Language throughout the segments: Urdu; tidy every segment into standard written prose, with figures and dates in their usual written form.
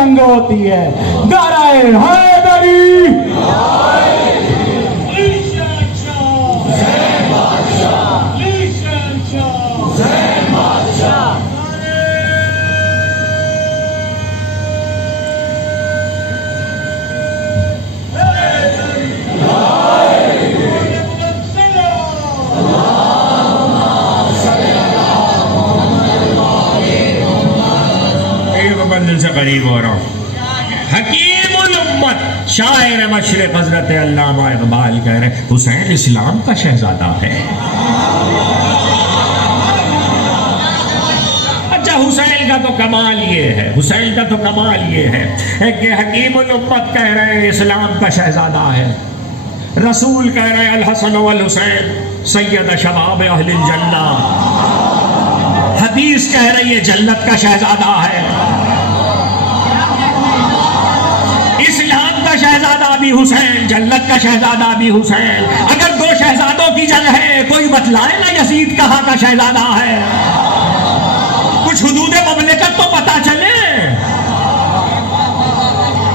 جنگ ہوتی ہے. نعرہ حیدری. منزل سے قریب ہو رہا ہوں. حکیم الامت شاعر مشرق حضرت علامہ اقبال کہہ رہے حسین اسلام کا شہزادہ ہے. اچھا حسین کا تو کمال یہ ہے، حسین کا تو کمال یہ ہے کہ حکیم الامت کہہ رہے ہیں اسلام کا شہزادہ ہے. رسول کہہ رہے ہیں الحسن والحسین سید شباب اہل الجنہ. حدیث کہہ رہی ہے جنت کا شہزادہ ہے. اسلام کا شہزادہ بھی حسین، جنت کا شہزادہ بھی حسین. اگر دو شہزادوں کی جنگ ہے کوئی بتلائے نا یزید کہاں کا شہزادہ ہے. کچھ حدود مملکت تو پتا چلے.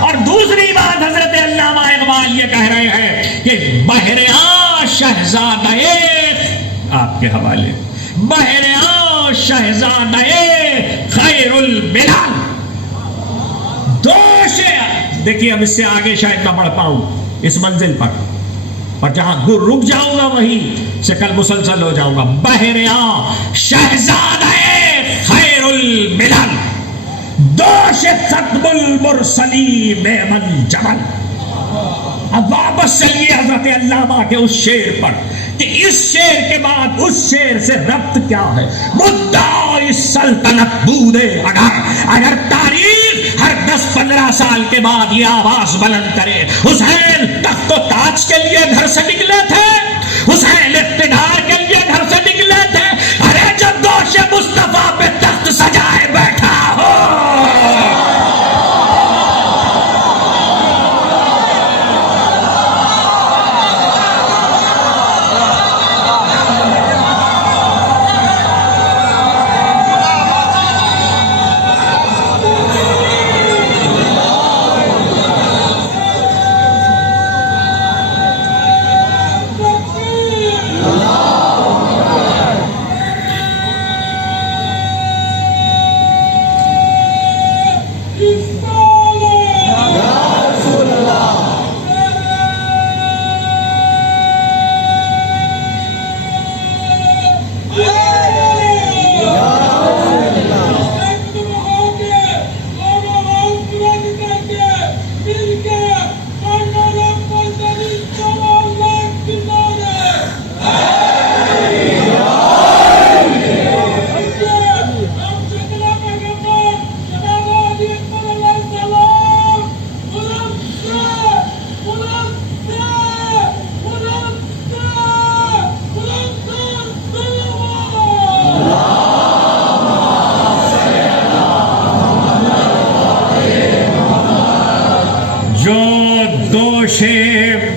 اور دوسری بات حضرت علامہ اقبال یہ کہہ رہے ہیں کہ بہریا شہزادہ آپ کے حوالے بہریا شہزادہ خیر البلاد. دو شہر دیکھیے اب اس سے آگے شاید نہ بڑھ پاؤں اس منزل پر جہاں رک جاؤں گا وہیں سے کل مسلسل ہو جاؤں گا. بہریا شہزادہ خیر الملل دوش ختم المرسلین من جمل. اب واپس چلیے حضرت علامہ کے اس شعر پر کہ اس شعر کے بعد اس شعر سے ربط کیا ہے. مدعی سلطنت بودے اگر تاریخ ہر 10-15 سال کے بعد یہ آواز بلند کرے حسین تخت و تاج کے لیے گھر سے نکلے تھے، حسین اقتدار کے لیے گھر سے نکلے تھے. ارے جب دوش مصطفیٰ پہ تخت سجائے بیٹھا ہو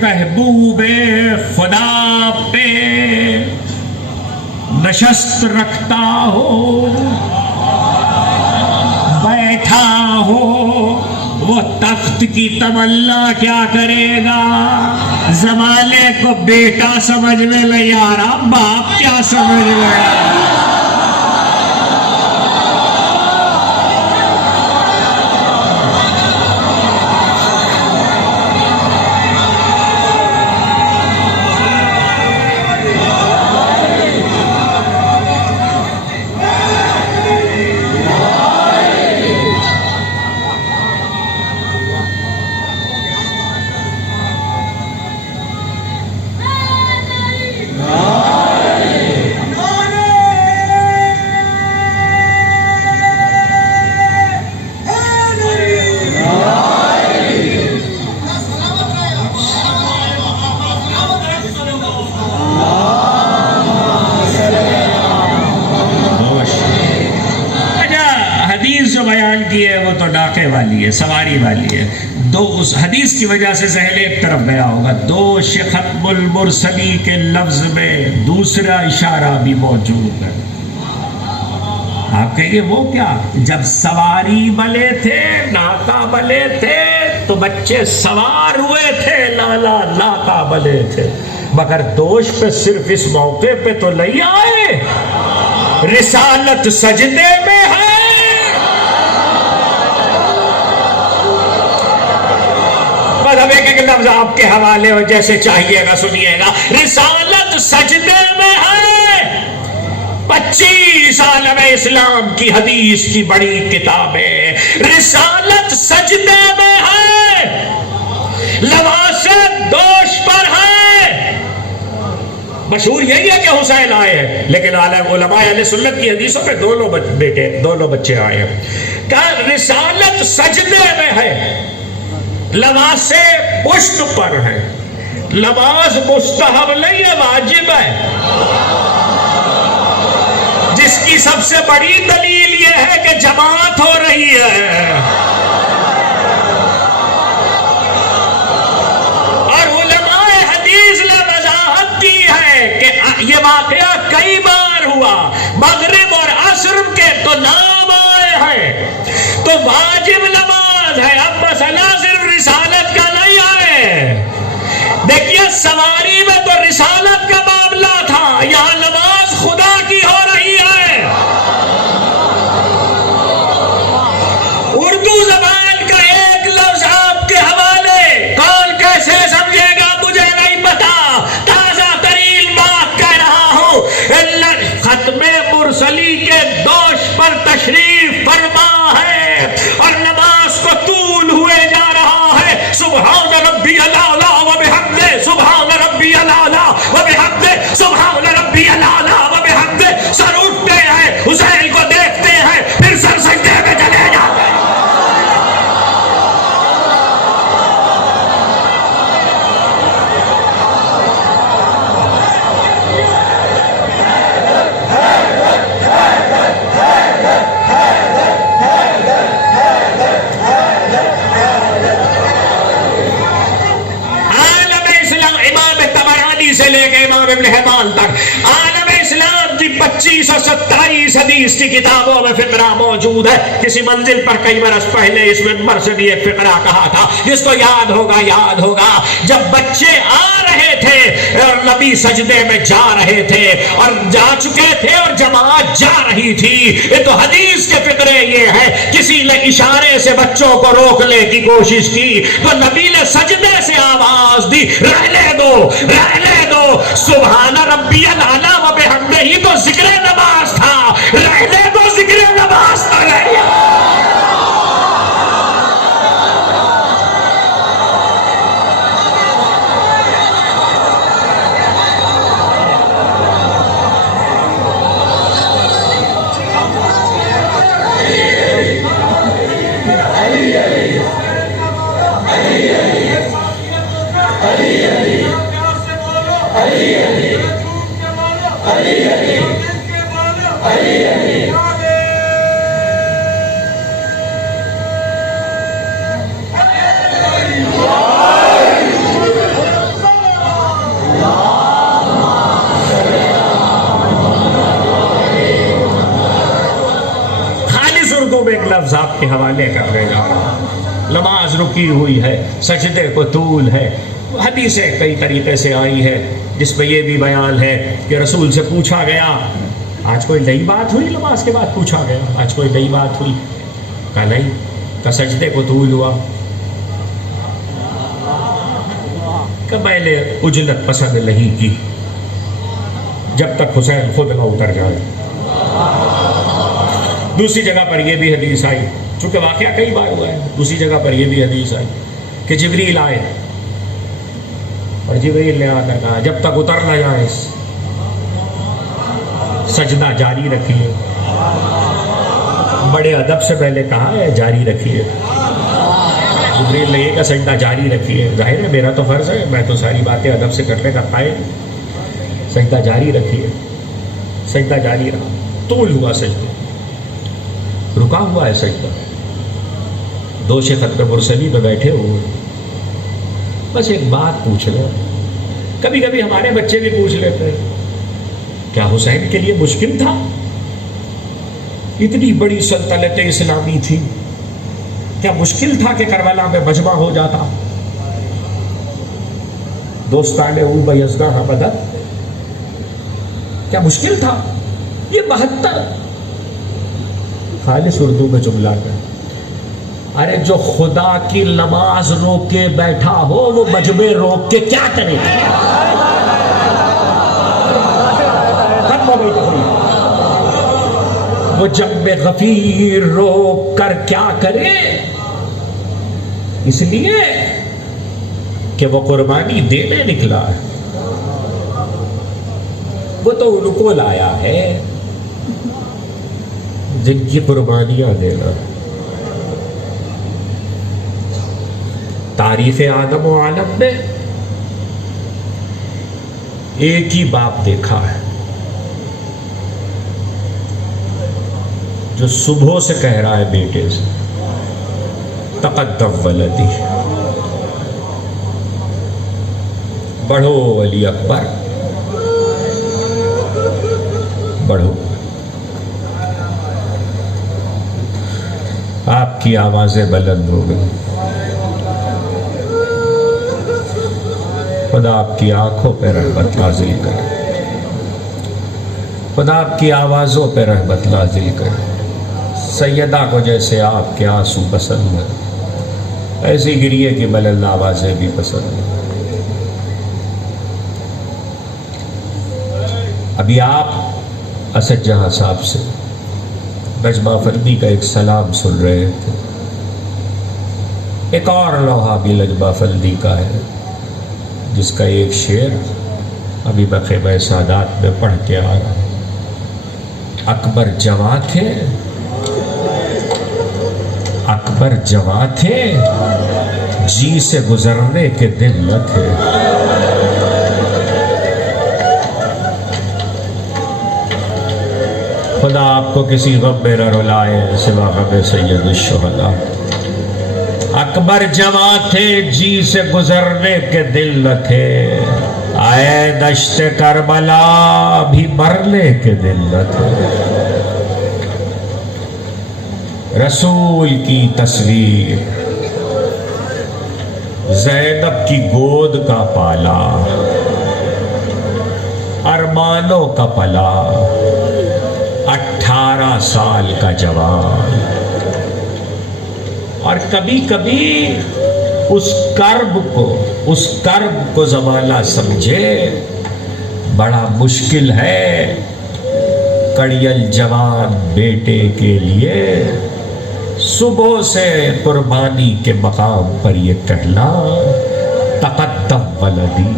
محبوب خدا پہ نشست رکھتا ہو بیٹھا ہو وہ تخت کی تمنا کیا کرے گا. زمانے کو بیٹا سمجھ میں نہیں آ رہا باپ کیا سمجھ میں آ رہا. وہ تو ڈاکے والی ہے، سواری والی ہے. دو اس حدیث کی وجہ سے ذہن ایک طرف گیا ہوگا. دوش ختم المرسلی کے لفظ میں دوسرا اشارہ بھی موجود ہے. آپ کہیں گے وہ کیا؟ جب سواری والے تھے نعت قابلے تھے تو بچے سوار ہوئے تھے، لالا لا قابلے تھے، مگر دوش پہ صرف اس موقع پہ تو نہیں آئے، رسالت سجدے میں ہے۔ اب ایک ایک لفظ آپ کے حوالے ہو، جیسے چاہیے گا سنیے گا۔ رسالت سجدے میں ہے، 25 عالم اسلام کی حدیث کی بڑی کتابیں، رسالت سجدے میں ہے، لباسِ دوش پر ہے۔ مشہور یہی ہے کہ حسین آئے ہیں، لیکن علماء اہل سنت کی حدیثوں میں دونوں بچے آئے ہیں۔ کہا رسالت سجدے میں ہے، لباس پشت پر ہے، نماز مستحب نہیں ہے، واجب ہے، جس کی سب سے بڑی دلیل یہ ہے کہ جماعت ہو رہی ہے، اور علماء حدیث نے وضاحت کی ہے کہ یہ واقعہ کئی بار ہوا، مغرب اور عصر کے تو نام آئے ہیں، تو واجب نماز ہے۔ اب مسئلہ صرف رسالت کا نہیں آئے، دیکھیے سواری میں تو رسالت کا معاملہ تھا، یہاں نماز خدا کی ہو رہی ہے۔ اردو زبان کا ایک لفظ آپ کے حوالے، کون کیسے سمجھے گا مجھے نہیں پتا، تازہ ترین بات کہہ رہا ہوں، ختم مرسلی کے دوش پر تشریف فرما ہے اور نماز کو طول ہوئے جا رہا ہے۔ سبحان ربی الاعلی و بحمدہ، سبحان ربی الاعلی و بحمدہ، سبحان ربی الاعلی و بحمدہ، سر اٹھتے ہیں، حسین کو دیکھتے ہیں، پھر سر سجدے میں چلے جاتے ہیں۔ سے لے کے امام ابن حبان تک عالم اسلام کی 25 اور 27 حدیث کی کتابوں میں فقرہ موجود ہے۔ کسی منزل پر کئی برس پہلے اس منبر سے بھی ایک فقرہ کہا تھا، جس کو یاد ہوگا جب بچے آ رہے تھے اور نبی سجدے میں جا رہے تھے اور جا چکے تھے اور جماعت جا رہی تھی، یہ تو حدیث کے فقرے یہ ہے، کسی نے اشارے سے بچوں کو روکنے کی کوشش کی تو نبی نے سجدے سے آواز دی، رہنے دو رہنے دو، سبحان ربی الاعلی و بحمدہ، یہ تو ذکر نماز تھا، رہنے دو ذکر نماز تھا۔ لفظ آپ کے حوالے کرنے جا رہا ہوں، نماز رکی ہوئی ہے، سجدے کو طول ہے۔ حدیثیں کئی طریقے سے آئی ہے جس میں یہ بھی بیان ہے کہ رسول سے پوچھا گیا، آج کوئی نئی بات ہوئی؟ نماز کے بعد پوچھا گیا آج کوئی نئی بات ہوئی؟ کہا نہیں، کہ سجدے کو طول ہوا، کہ میں نے اجلت پسند نہیں کی جب تک حسین خود نہ اتر جائے۔ دوسری جگہ پر یہ بھی حدیث آئی، چونکہ واقعہ کئی بار ہوا ہے، دوسری جگہ پر یہ بھی حدیث آئی کہ جبریل آئے اور جبریل نے آ کر کہا جب تک اتر نہ جائے سجدہ جاری رکھیے۔ بڑے ادب سے پہلے کہا ہے جاری رکھیے، جبریل نے یہ کہا سجدہ جاری رکھیے، ظاہر ہے میرا تو فرض ہے، میں تو ساری باتیں ادب سے کرنے کا قائل، سجدہ جاری رکھیے۔ سجدہ جاری رہا، طول ہوا سجدہ، رکا ہوا ہے سجدہ، دوش ختم مرسلی میں بیٹھے ہوئے، بس ایک بات پوچھ لو، کبھی کبھی ہمارے بچے بھی پوچھ لیتے ہیں کیا حسین کے لیے مشکل تھا؟ اتنی بڑی سلطنت اسلامی تھی، کیا مشکل تھا کہ کربلا میں مجمع ہو جاتا؟ دوستان او بیزدہ بدر، کیا مشکل تھا؟ یہ 72 خالص اردو میں جملہ ہے. ارے جو خدا کی نماز روک کے بیٹھا ہو وہ مجمع روک کے کیا کرے؟ وہ جنب غفیر روک کر کیا کرے؟ اس لیے کہ وہ قربانی دینے نکلا ہے. وہ تو ان کو لایا ہے جن کی قربانیاں دینا. تاریخ آدم و عالم میں ایک ہی باپ دیکھا ہے جو صبح سے کہہ رہا ہے بیٹے سے تقدم ولدی، بڑھو علی اکبر بڑھو. آپ کی آوازیں بلند ہو گئی. خدا آپ کی آنکھوں پہ رحمت نازل کرے، خدا آپ کی آوازوں پہ رحمت نازل کرے. سیدہ کو جیسے آپ کے آنسو پسند ہیں ایسی گریے کی بلند آوازیں بھی پسند ہیں. ابھی آپ اسد جہاں صاحب سے نجمہ فرمی کا ایک سلام سن رہے تھے. ایک اور لوحہ بھی نجمہ فلدی کا ہے جس کا ایک شعر ابھی میں خیمہ سادات میں پڑھ کے آ رہا. اکبر جواں تھے، اکبر جواں تھے، جی سے گزرنے کے دن نہ تھے. خدا آپ کو کسی غم میں نہ رلائے سوا غم سید الشہداء. اکبر جواں تھے، جی سے گزرنے کے دل نہ تھے. آئے دشت کربلا بھی مرنے کے دل نہ تھے. رسول کی تصویر زینب کی گود کا پالا، ارمانوں کا پلا، 18 سال کا جوان. اور کبھی کبھی اس کرب کو زمانہ سمجھے بڑا مشکل ہے کڑیل جوان بیٹے کے لیے صبح سے قربانی کے مقام پر یہ کہنا تقدم ولدی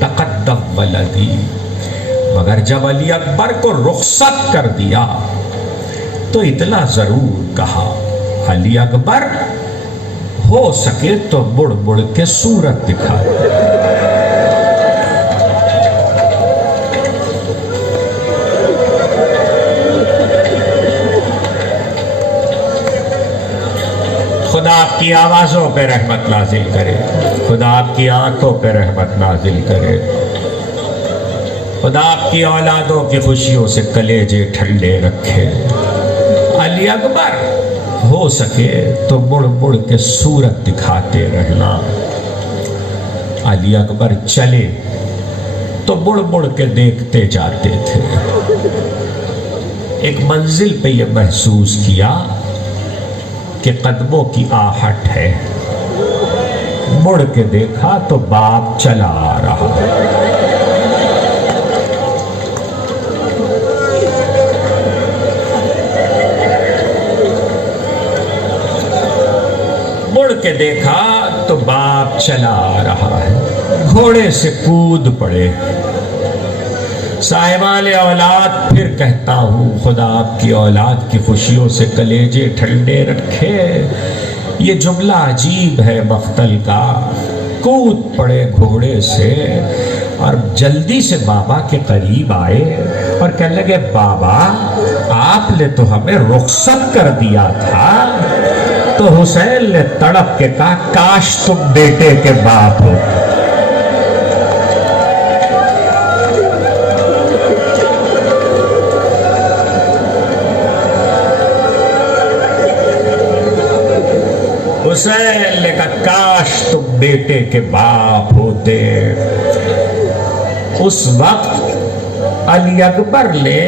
تقدم ولدی. مگر جب علی اکبر کو رخصت کر دیا تو اتنا ضرور کہا علی اکبر ہو سکے تو مڑ مڑ کے صورت دکھا. خدا آپ کی آوازوں پہ رحمت نازل کرے، خدا آپ کی آنکھوں پہ رحمت نازل کرے. خدا آپ کی اولادوں کی خوشیوں سے کلیجے ٹھنڈے رکھے. علی اکبر ہو سکے تو مڑ مڑ کے صورت دکھاتے رہنا. علی اکبر چلے تو مڑ مڑ کے دیکھتے جاتے تھے. ایک منزل پہ یہ محسوس کیا کہ قدموں کی آہٹ ہے. مڑ کے دیکھا تو باپ چلا آ رہا. مڑ کے دیکھا تو باپ چلا آ رہا ہے. گھوڑے سے کود پڑے. صاحبان اولاد پھر کہتا ہوں خدا آپ کی اولاد کی خوشیوں سے کلیجے ٹھنڈے رکھے. یہ جملہ عجیب ہے مقتل کا. کود پڑے گھوڑے سے اور جلدی سے بابا کے قریب آئے اور کہنے لگے بابا آپ نے تو ہمیں رخصت کر دیا تھا. تو حسین نے تڑپ کے کہا کاش تم بیٹے کے باپ ہو. حسین نے کہا کاش تم بیٹے کے باپ ہوتے. اس وقت علی اکبر نے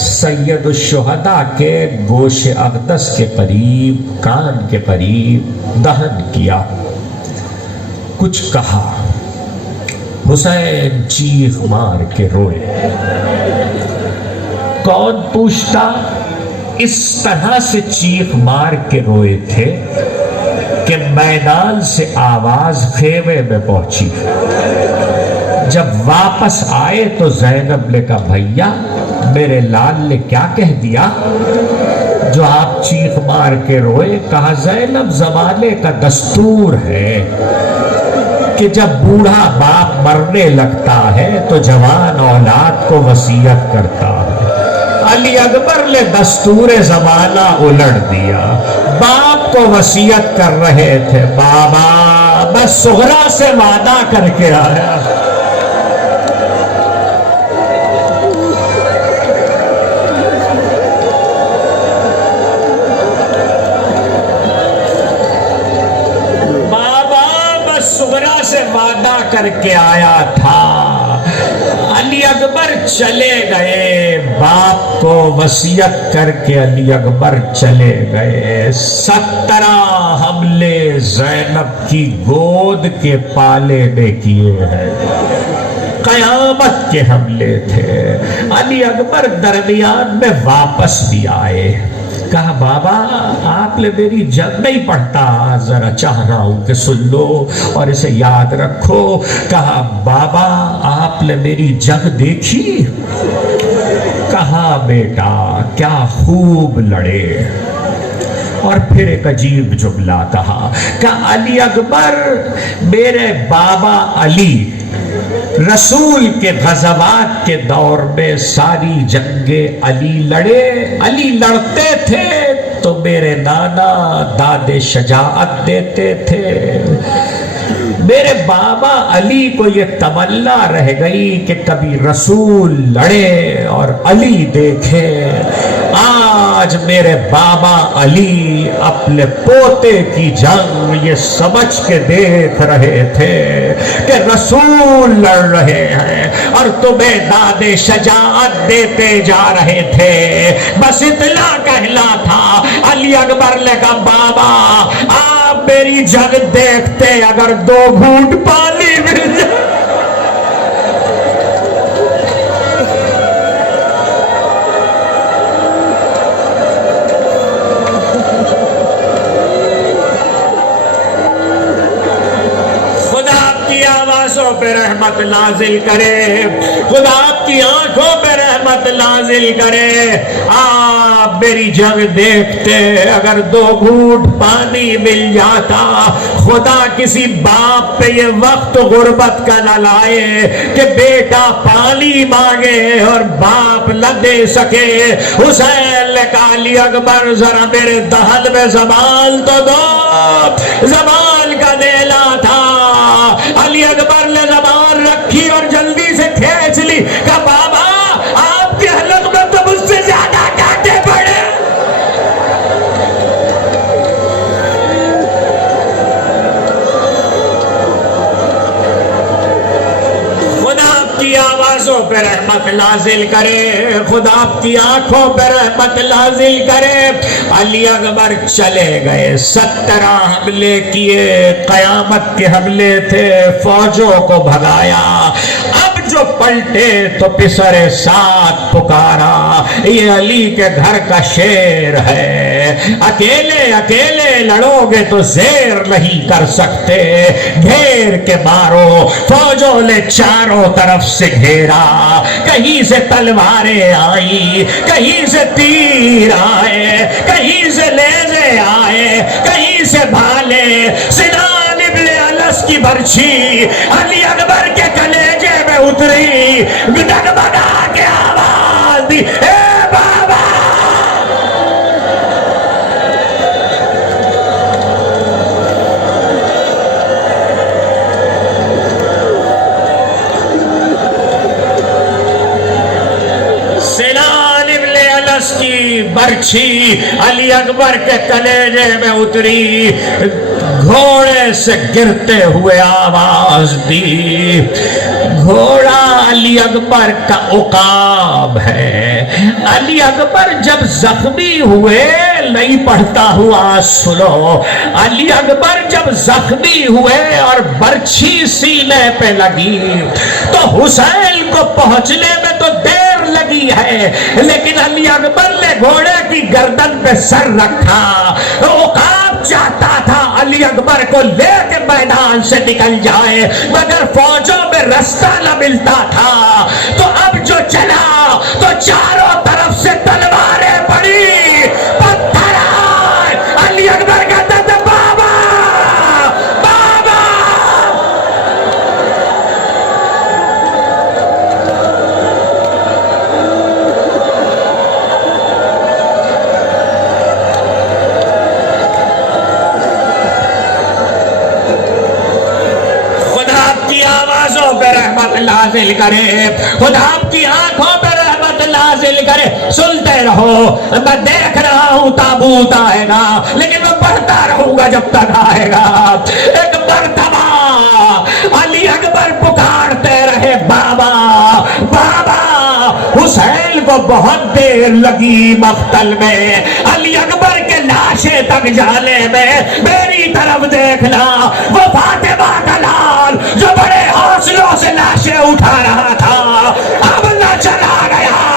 سید الشہداء کے گوش اقدس کے قریب، کان کے قریب دہن کیا، کچھ کہا. حسین چیخ مار کے روئے. کون پوچھتا؟ اس طرح سے چیخ مار کے روئے تھے کہ میدان سے آواز خیمے میں پہنچی. جب واپس آئے تو زینب نے کہا بھیا میرے لال نے کیا کہہ دیا جو آپ چیخ مار کے روئے؟ کہا زینب زمانے کا دستور ہے کہ جب بوڑھا باپ مرنے لگتا ہے تو جوان اولاد کو وصیت کرتا ہے. علی اکبر نے دستور زمانہ الٹ دیا. باپ کو وصیت کر رہے تھے، بابا میں صغرا سے وعدہ کر کے آیا. سے وعدہ کر کے آیا تھا. علی اکبر چلے گئے، باپ کو وصیت کر کے علی اکبر چلے گئے. 17 حملے زینب کی گود کے پالے نے کیے ہیں، قیامت کے حملے تھے. علی اکبر درمیان میں واپس بھی آئے. کہا بابا آپ نے میری جنگ نہیں پڑھتا، ذرا چاہ رہا ہوں کہ سن لو اور اسے یاد رکھو. کہا بابا آپ نے میری جنگ دیکھی؟ کہا بیٹا کیا خوب لڑے. اور پھر ایک عجیب جملہ کہا کہ علی اکبر میرے بابا علی رسول کے غزوات کے دور میں ساری جنگیں علی لڑے. علی لڑتے تھے تو میرے نانا دادے شجاعت دیتے تھے. میرے بابا علی کو یہ تمنا رہ گئی کہ کبھی رسول لڑے اور علی دیکھے. آج میرے بابا علی اپنے پوتے کی جنگ یہ سمجھ کے دیکھ رہے تھے کہ رسول لڑ رہے ہیں اور تمہیں دادے شجاعت دیتے جا رہے تھے. بس اتنا کہنا تھا. علی اکبر نے کہا بابا آپ میری جنگ دیکھتے اگر 2 گھونٹ پانی مل جائے. پہ رحمت نازل کرے، خدا آپ کی آنکھوں پہ رحمت نازل کرے. آپ میری جنگ دیکھتے اگر 2 گھونٹ پانی مل جاتا. خدا کسی باپ پہ یہ وقت غربت کا نہ لائے کہ بیٹا پانی مانگے اور باپ نہ دے سکے. حسین نے کہا علی اکبر ذرا میرے دہن میں زبان تو دو. زبان کا دینا تھا. علی اکبر نے زبان رکھی اور جلدی سے کھینچ لی. کہا بابا آپ کے حلق میں تو مجھ سے زیادہ کانٹے پڑے. خدا آپ کی آوازوں پہ رحمت نازل کرے، خدا آپ کی آنکھوں پہ رحمت نازل کرے. علی اکبر چلے گئے. 17 حملے کیے، قیامت کے حملے تھے. فوجوں کو بھگایا. اب جو پلٹے تو پسر ساتھ پکارا یہ علی کے گھر کا شیر ہے. اکیلے اکیلے لڑو گے تو زیر نہیں کر سکتے. گھیر کے مارو. فوجوں نے چاروں طرف سے گھیرا. کہیں سے تلواریں آئی، کہیں سے تیر آئے، کہیں سے نیزے آئے، کہیں سے بھالے. سنان ابن انس کی برچھی علی اکبر کے کلیجے میں اتری. ڈگمگا کے آواز دی اے بابا. سنان ابن انس کی برچھی علی اکبر کے کلیجے میں اتری، گھوڑے سے گرتے ہوئے آواز دی، گھوڑا علی اکبر کا عقاب ہے۔ علی اکبر جب زخمی ہوئے، نہیں پڑھتا ہوا سنو، علی اکبر جب زخمی ہوئے اور برچھی سینے پہ لگی تو حسین کو پہنچنے میں تو دیر لگی ہے، لیکن علی اکبر نے گھوڑے کی گردن پہ سر رکھا۔ عقاب چاہتا تھا علی اکبر کو لے کے میدان سے نکل جائے، مگر فوجوں میں رستہ نہ ملتا تھا، تو اب جو چلا تو چاروں طرف سے تلواریں پڑی، پتھر آئے۔ علی اکبر کہتا تھا بابا بابا۔ خدا آپ کی آوازوں پہ رحمت نازل کرے، خدا آپ کی آنکھوں پہ رحمت نازل کرے۔ سنتے رہو، میں دیکھ رہا ہوں تابوت آئے گا، لیکن میں پڑھتا رہوں گا جب تک آئے گا۔ ایک مرتبہ علی اکبر پکارتے رہے بابا بابا۔ حسین کو بہت دیر لگی مقتل میں، علی اکبر کے لاشیں تک جانے میں۔ میری طرف دیکھنا، وہ فاطمہ کا لال جو بڑے حوصلوں سے لاشیں اٹھا رہا تھا، اب نہ چلا گیا۔